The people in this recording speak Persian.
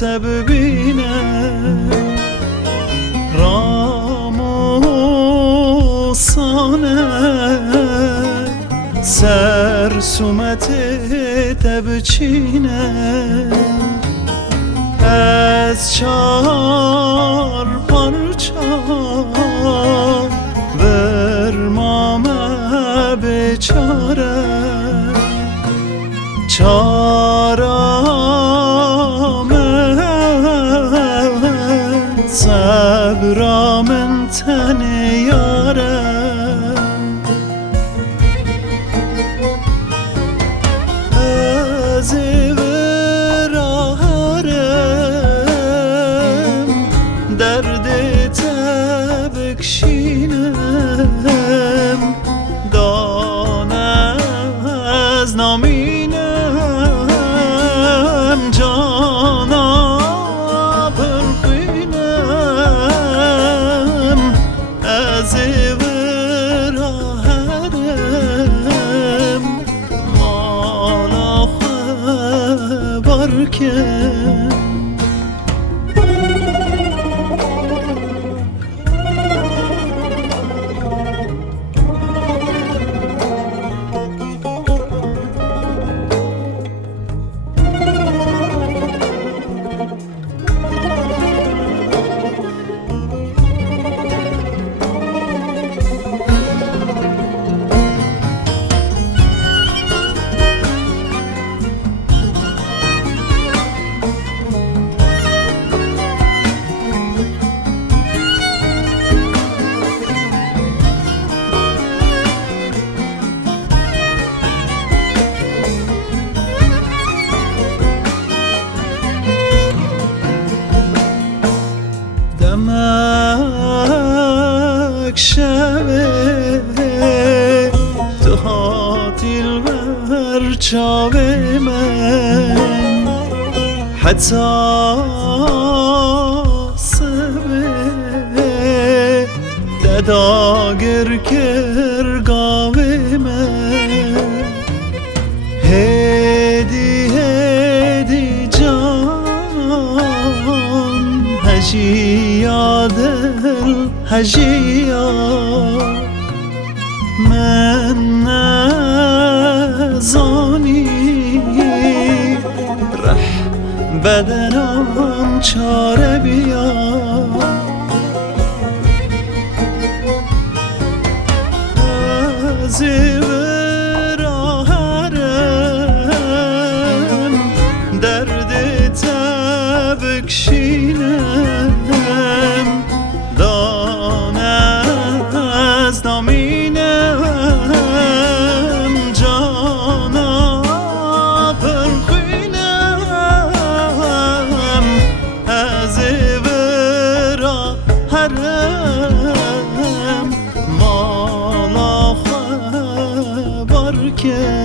تببینه راموسانه سر سومت تبچینه از چار پارچا ورمامه بیچاره چارامه صبرامن تن یاره از ورارم درد تبکشینم دانه از نامینم جانا پرخینم از ورارم مالا خبر کن دمک شبه تو حاتیل بر چاوه من حتی سبه دداگر کرگاوه من هدی هدی جان هجیا دل هجیا من نزانی رح بدنم چاره بیا از ورارم درد تبکشینم دانه از نامینم جانا پرخینم از ورارم مالا خبر کن